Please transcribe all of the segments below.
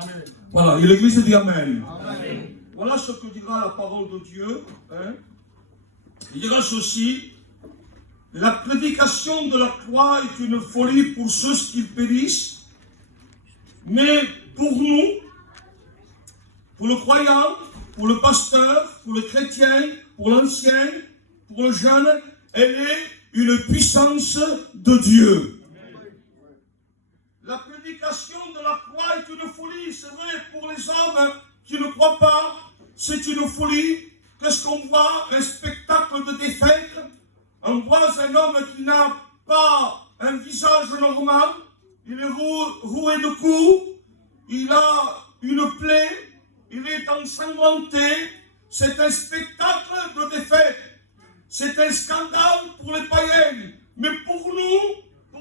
Amen. Voilà, et l'Église dit Amen. Amen. Voilà ce que dira la parole de Dieu. Hein. Il dira ceci: la prédication de la croix est une folie pour ceux qui périssent, mais pour nous, pour le croyant, pour le pasteur, pour le chrétien, pour l'ancien, pour le jeune, elle est une puissance de Dieu. La prédication de la croix est une folie, c'est vrai, pour les hommes qui ne croient pas, c'est une folie. Qu'est-ce qu'on voit? Un spectacle de défaite. On voit un homme qui n'a pas un visage normal, il est roué de coups, il a une plaie, il est ensanglanté. C'est un spectacle de défaite. C'est un scandale pour les païens. Mais pour nous,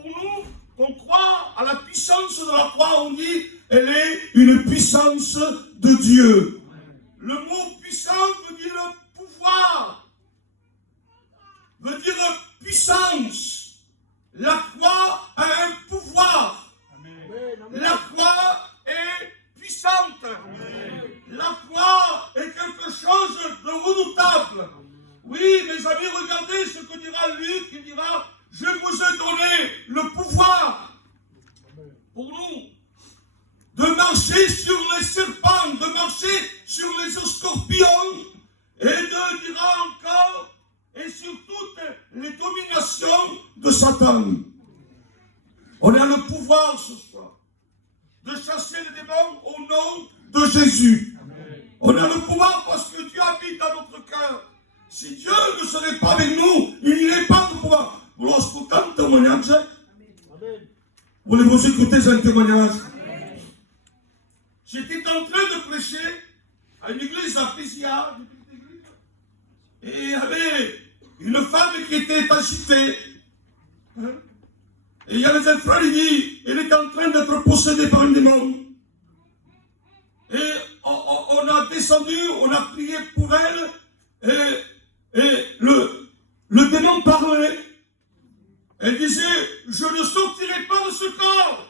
on croit à la puissance de la croix, on dit, elle est une puissance de Dieu. Le mot puissant veut dire pouvoir, veut dire puissance. La croix a un pouvoir. La croix est puissante. La croix est quelque chose de redoutable. Oui, mes amis, regardez ce que dira Luc. Il dira: je vous ai donné le pouvoir pour nous de marcher sur les serpents, de marcher sur les scorpions, et de, dira encore, et sur toutes les dominations de Satan. On a le pouvoir ce soir de chasser les démons au nom de Jésus. Amen. On a le pouvoir parce que Dieu habite dans notre cœur. Si Dieu ne serait pas avec nous, il n'irait pas de pouvoir. Lorsqu'on un témoignage, voulez-vous écouter un témoignage? Amen. J'étais en train de prêcher à une église à Pésia, et il y avait une femme qui était agitée. Hein? Et il y avait un frère, il dit, elle est en train d'être possédée par un démon. Et on a descendu, on a prié pour elle, et le démon parlait. Elle disait: je ne sortirai pas de ce corps.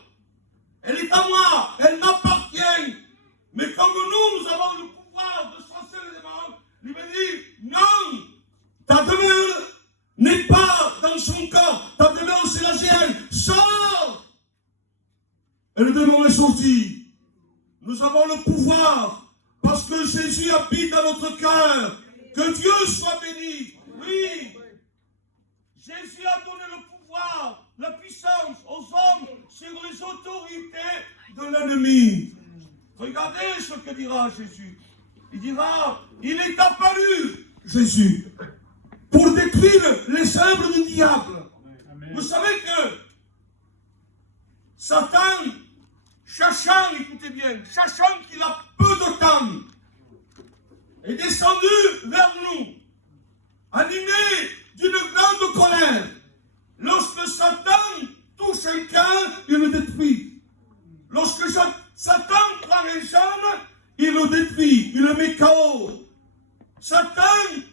Elle est à moi, elle m'appartient. Mais comme nous avons le pouvoir de chasser les démons, il m'a dit: non, ta demeure n'est pas dans son corps, ta demeure c'est la géhenne, sors. Et le démon est sorti. Nous avons le pouvoir, parce que Jésus habite dans notre cœur. Que Dieu soit béni. Oui, Jésus a donné le pouvoir, la puissance aux hommes sur les autorités de l'ennemi. Regardez ce que dira Jésus. Il dira: il est apparu, Jésus, pour détruire les œuvres du diable. Amen. Vous savez que Satan, sachant, écoutez bien, sachant qu'il a peu de temps, est descendu vers nous, animé d'une grande colère. Lorsque Satan touche un cœur, il le détruit. Lorsque Satan prend un jeune, il le détruit, il le met KO. Satan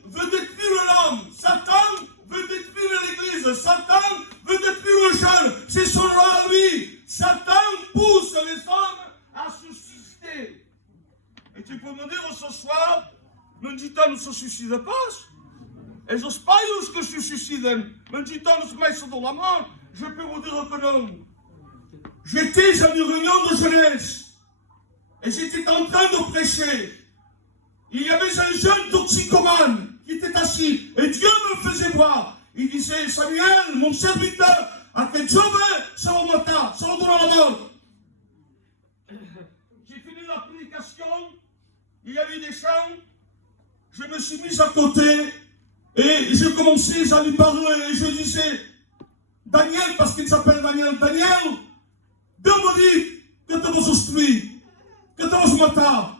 veut détruire l'homme, Satan veut détruire l'église, Satan veut détruire le jeune. C'est son rôle à lui. Satan pousse les hommes à se suicider. Et tu peux me dire ce soir, Menditan ne se suicide pas. Et j'espère que se suicident. Menditan ne se met sur la mort. Je peux vous dire que non. J'étais à une réunion de jeunesse. Et j'étais en train de prêcher. Il y avait un jeune toxicomane qui était assis. Et Dieu me faisait voir. Il disait: Samuel, mon serviteur, à quel job ça va matar, ça va donner la mort. J'ai fini la prédication. Il y avait des chants. Je me suis mis à côté. Et je commençais à lui parler. Et je disais: Daniel, parce qu'il s'appelle Daniel, Daniel, Dieu me dit que tu vas instruire, que tu vas matar.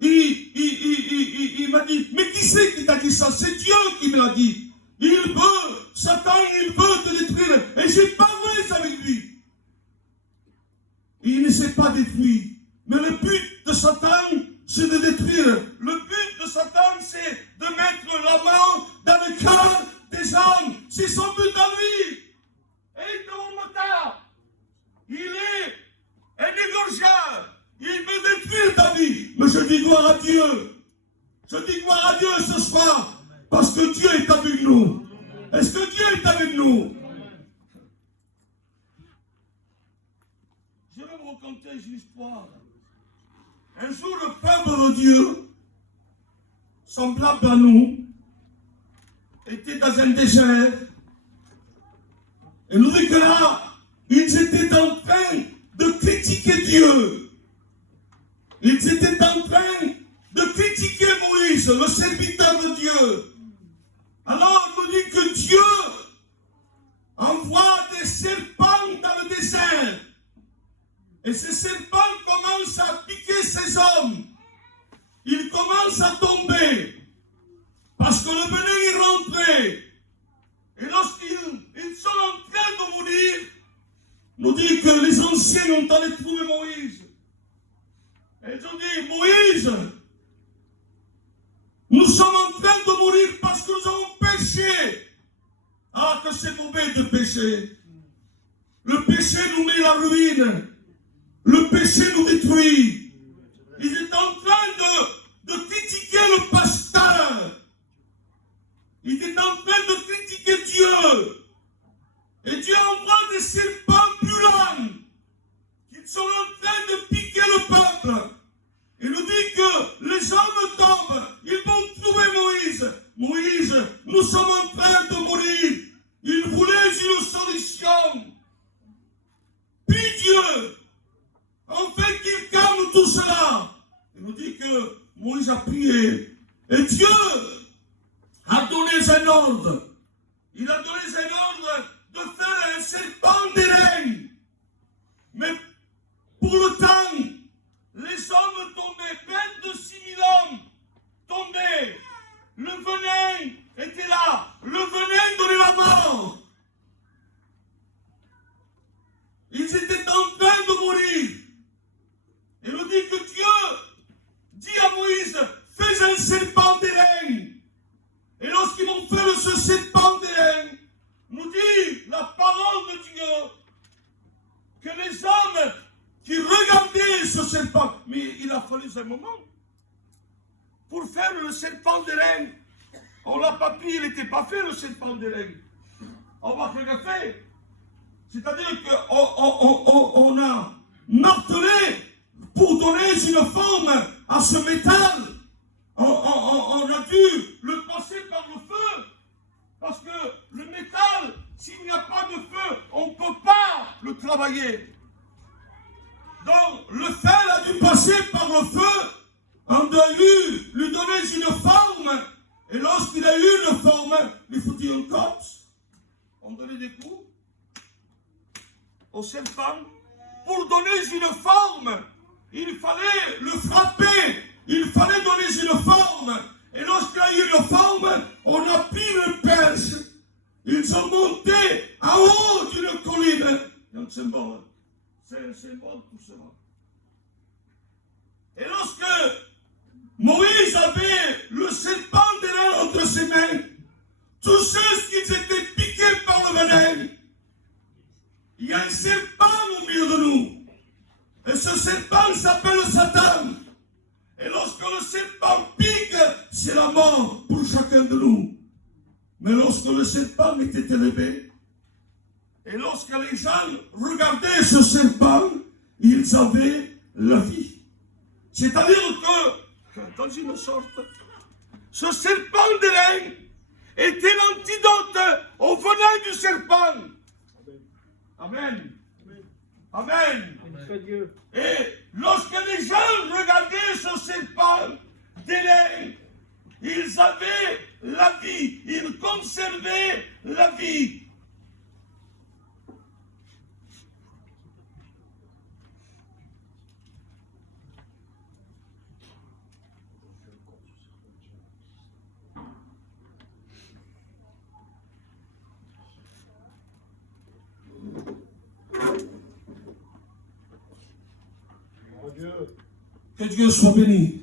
Il m'a dit: mais qui c'est qui t'a dit ça? C'est Dieu qui me l'a dit. Il veut, Satan, il veut te détruire. Et j'ai parlé avec lui. Il ne s'est pas détruit. Mais le but de Satan, c'est de détruire. Le but de Satan, c'est de mettre la main dans le cœur des hommes. C'est son but à lui. Et dans mon motard, il est un égorgeur. Il veut Mais je dis gloire à Dieu. Je dis gloire à Dieu ce soir. Parce que Dieu est avec nous. Est-ce que Dieu est avec nous? Je vais vous raconter une histoire. Un jour, le peuple de Dieu, semblable à nous, était dans un désert. Et nous dit que là, ils étaient en train de critiquer Dieu. Ils étaient en train de critiquer Moïse, le serviteur de Dieu. Alors, on nous dit que Dieu envoie des serpents dans le désert. Et ces serpents commencent à piquer ces hommes. Ils commencent à tomber. Parce que le venin est rentré. Et lorsqu'ils sont en train de mourir, nous dit que les anciens ont allé trouver Moïse. Et ils ont dit, Moïse, nous sommes en train de mourir parce que nous avons péché. Ah, que c'est mauvais de pécher. Le péché nous met la ruine. Le péché nous détruit. Ils étaient en train de critiquer le pasteur. Ils étaient en train de critiquer Dieu. Et Dieu envoie des serpents brûlants qui sont en train de piquer le peuple. Il nous dit que les hommes tombent. Ils vont trouver Moïse. Moïse, nous sommes en train de mourir. Il voulait une solution. Prie Dieu. Enfin qu'il calme tout cela. Il nous dit que Moïse a prié. Et Dieu a donné un ordre. Il a donné un ordre de faire un serpent d'airain. Mais pour le temps, les hommes tombaient, 26 000 hommes tombaient. Le venin était là. Le venin donnait la mort. Ils étaient en train de mourir. Il nous dit que Dieu dit à Moïse, fais un serpent d'airain. Et lorsqu'ils vont faire ce serpent d'airain, nous dit la parole de Dieu que les hommes qui regardaient ce serpent, mais il a fallu un moment pour faire le serpent d'airain. On ne l'a pas pris, il n'était pas fait le serpent d'airain. On va faire le fait. C'est-à-dire qu'on a martelé pour donner une forme à ce métal. On a dû le passer par le feu. Parce que le métal, s'il n'y a pas de feu, on ne peut pas le travailler. Donc, le fer a dû passer par le feu. On doit lui donner une forme. Et lorsqu'il a eu une forme, il faut dire une copse. On donnait des coups au serpent. Pour donner une forme, il fallait le frapper. Il fallait donner une forme. Et lorsqu'il a eu une forme, on a pris le perche. Ils sont montés en haut d'une colline. C'est un symbole. C'est un symbole tout cela. Et lorsque Moïse avait le serpent d'airain entre ses mains, tous ceux qui étaient piqués par le venin, il y a un serpent au milieu de nous. Et ce serpent s'appelle Satan. Et lorsque le serpent pique, c'est la mort pour chacun de nous. Mais lorsque le serpent était élevé, et lorsque les gens regardaient ce serpent, ils avaient la vie. C'est-à-dire que, dans une sorte, ce serpent d'airain était l'antidote au venin du serpent. Amen. Amen. Et lorsque les gens regardaient ce serpent d'airain, ils avaient la vie, ils conservaient la vie. Que Dieu soit béni.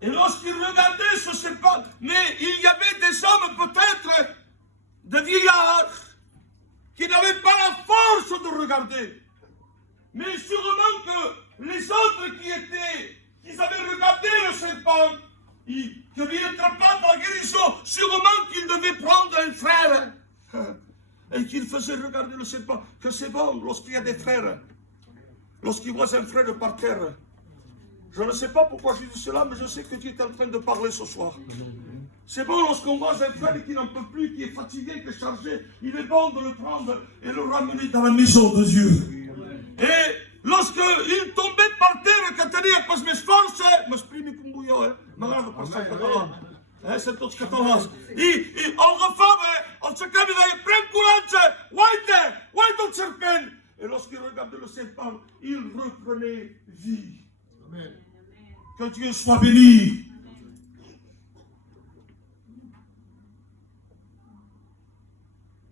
Et lorsqu'ils regardaient ce serpent, mais il y avait des hommes peut-être, de vieillards, qui n'avaient pas la force de regarder. regardé. Mais sûrement que les autres qui avaient regardé le serpent, qui lui entraient pas dans la guérison, sûrement qu'ils devaient prendre un frère et qu'ils faisaient regarder le serpent. Que c'est bon lorsqu'il y a des frères, lorsqu'ils voient un frère par terre. Je ne sais pas pourquoi je dis cela, mais je sais que Dieu est en train de parler ce soir. C'est bon lorsqu'on voit un frère qui n'en peut plus, qui est fatigué, qui est chargé, il est bon de le prendre et le ramener dans la maison de Dieu. E lorsqu'il tombait par terra, che tenia queste sforze, mi esprimi con buio, magari per sempre se tot catalans. On refava, on cercava de prendre courage, guaita le serpent. Et lorsqu'il regardait le serpent, il reprenait vie. Amen. Que Dieu soit béni.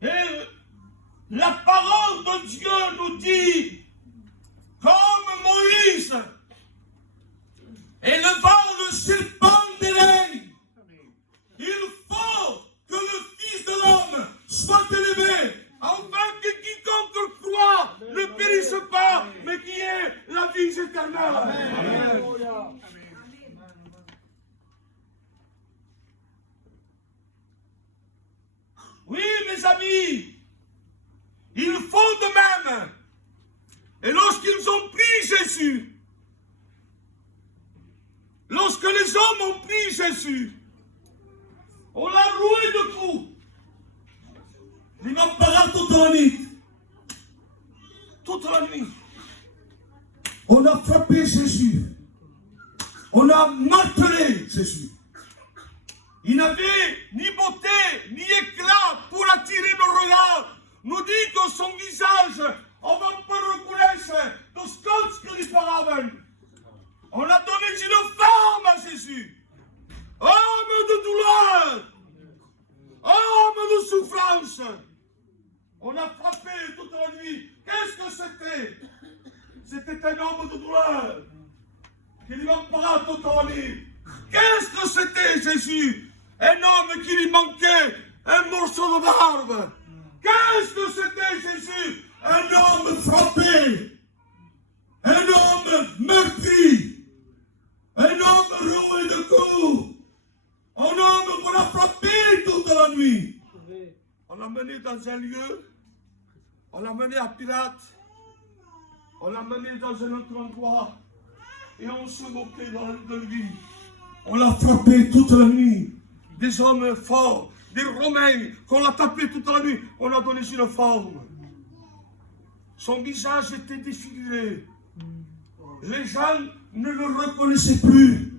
Et la parole de Dieu nous dit, comme Moïse éleva le serpent d'airain, il faut que le Fils de l'homme soit élevé, afin que quiconque croit ne périsse pas, mais qui ait la vie éternelle. Amen. Oui, mes amis, il faut de même. Et lorsqu'ils ont pris Jésus, lorsque les hommes ont pris Jésus, on l'a roué de coups. Il m'a parlé toute la nuit. Toute la nuit. On a frappé Jésus. On a martelé Jésus. Il n'avait ni beauté, ni éclat pour attirer nos regards. Nous dit que son visage, on va pas reconnaître tout ce qu'il parlait. On a donné une forme à Jésus. Homme de douleur. Homme de souffrance. On a frappé toute la nuit. Qu'est-ce que c'était? C'était un homme de douleur. Qui lui parlait toute la nuit. Qu'est-ce que c'était Jésus? Un homme qui lui manquait un morceau de barbe. Qu'est-ce que c'était Jésus? Un homme frappé, un homme meurtri, un homme roué de coups, un homme qu'on a frappé toute la nuit. On l'a mené dans un lieu, on l'a mené à Pilate, on l'a mené dans un autre endroit, et on se moquait de lui. On l'a frappé toute la nuit. Des hommes forts, des Romains, qu'on l'a tapé toute la nuit, on a donné une forme. Son visage était défiguré. Les gens ne le reconnaissaient plus.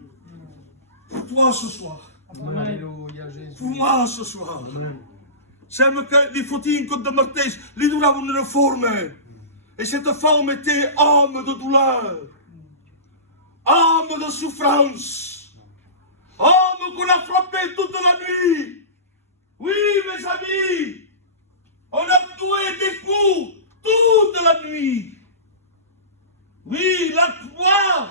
Pour toi ce soir. Pour moi ce soir. Sembra che li fotini con de martells li duravano una forma. Et cette forme était homme de douleur. Homme de souffrance. Homme qu'on a frappé toute la nuit. Oui, mes amis. On a doué des coups toute la nuit. Oui, la croix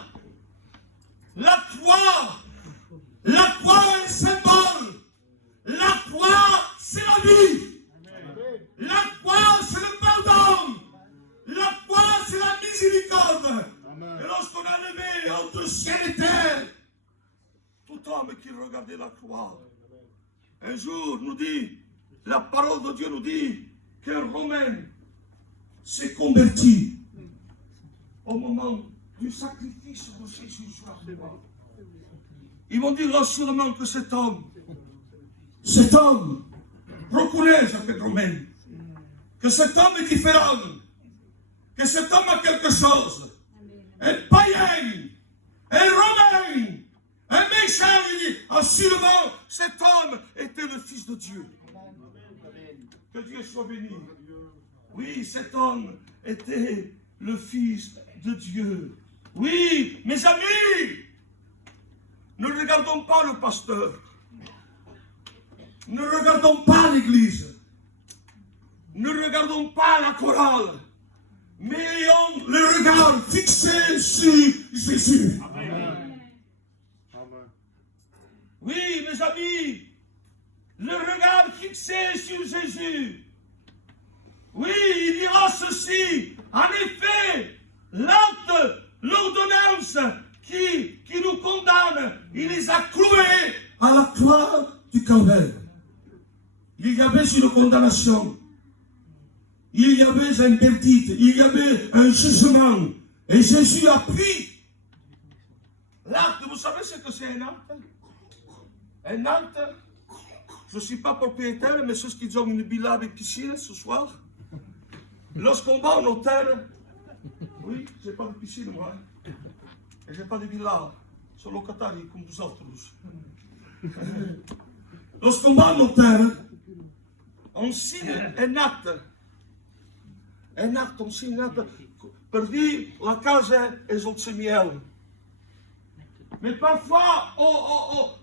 est un symbole. La croix, c'est la vie. La croix, c'est le pardon. La croix, c'est la miséricorde. Et lorsqu'on a levé entre ciel et terre, tout homme qui regardait la croix, un jour nous dit, la parole de Dieu nous dit qu'un Romain s'est converti au moment du sacrifice de Jésus sur la croix. Ils vont dire sûrement que cet homme reconnaît cette Romain, que cet homme est différent, que cet homme a quelque chose. Un païen, un Romain, un méchant, il dit, assurément, cet homme était le Fils de Dieu. Que Dieu soit béni. Oui, cet homme était le Fils de Dieu. Oui, mes amis, ne regardons pas le pasteur. Ne regardons pas l'église. Ne regardons pas la chorale. Mais ayons le regard fixé sur Jésus. Amen. Oui, mes amis, le regard fixé sur Jésus. Oui, il dira ceci, condamnation. Il y avait un verdict, il y avait un jugement. Et Jésus a pris l'acte. Vous savez ce que c'est un acte? Un acte, je ne suis pas propriétaire, mais ceux qui ont une villa avec piscine ce soir, lorsqu'on va en hôtel, oui, je n'ai pas de piscine moi, et je n'ai pas de villa, je suis locataire comme vous autres. Lorsqu'on va en hôtel, on signe un acte. Un acte, on signe un acte. Perdi la casa és el semiel. Mais parfois, on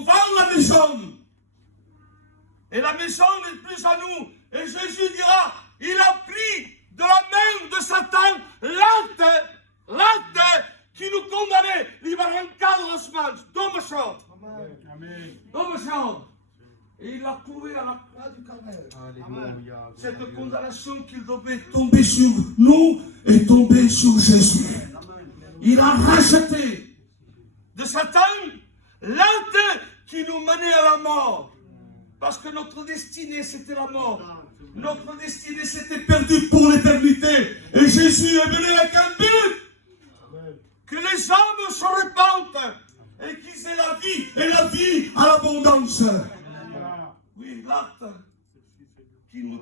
vend la maison. Et la maison n'est plus à nous. Et Jésus dira, il a pris de la main de Satan l'acte qui nous condamnait. Il va arrancar les mains. Donne-moi. Et il l'a trouvé à la croix du Calvaire. Cette condamnation qu'il devait tomber sur nous est tombée sur Jésus. Il a racheté de Satan l'acte qui nous menait à la mort. Parce que notre destinée, c'était la mort. Notre destinée, c'était perdu pour l'éternité. Et Jésus est venu avec un but. Que les hommes se répandent et qu'ils aient la vie, et la vie à l'abondance. Oui, l'acte qui nous